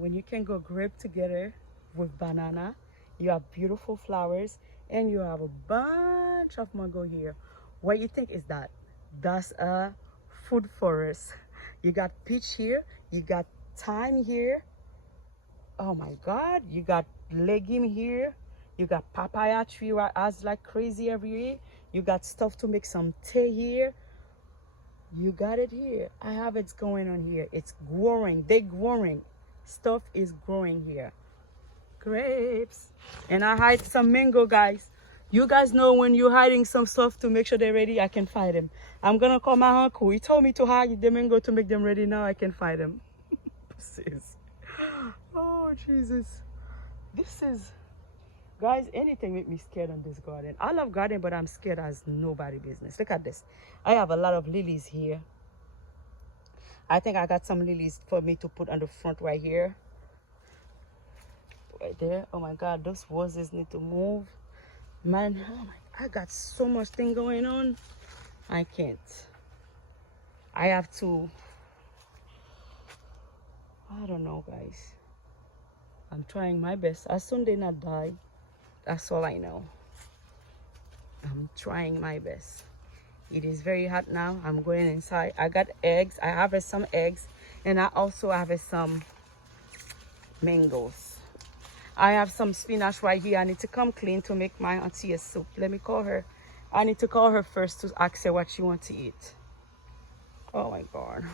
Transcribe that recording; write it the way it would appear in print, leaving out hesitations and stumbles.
when you can go grape together with banana. You have beautiful flowers and you have a bunch of mango here. What you think is that? That's a food forest. You got peach here, you got thyme here. Oh my God, you got legume here. You got papaya tree as like crazy everywhere. You got stuff to make some tea here. You got it here. I have it going on here. It's growing. They're growing. Stuff is growing here. Grapes. And I hide some mango, guys. You guys know when you're hiding some stuff to make sure they're ready, I can find them. I'm gonna call my uncle. He told me to hide the mango to make them ready. Now I can find them. Oh, Jesus. This is, guys, anything make me scared on this garden. I love garden, but I'm scared as nobody business. Look at this. I have a lot of lilies here. I think I got some lilies for me to put on the front right here. Right there. Oh my God, those roses need to move. Man, oh my, I got so much thing going on. I can't. I have to, I don't know, guys. I'm trying my best. As soon they not die, that's all I know. I'm trying my best. It is very hot now. I'm going inside. I got eggs. I harvest some eggs, and I also harvest some mangoes. I have some spinach right here. I need to come clean to make my auntie a soup. Let me call her. I need to call her first to ask her what she wants to eat. Oh my God.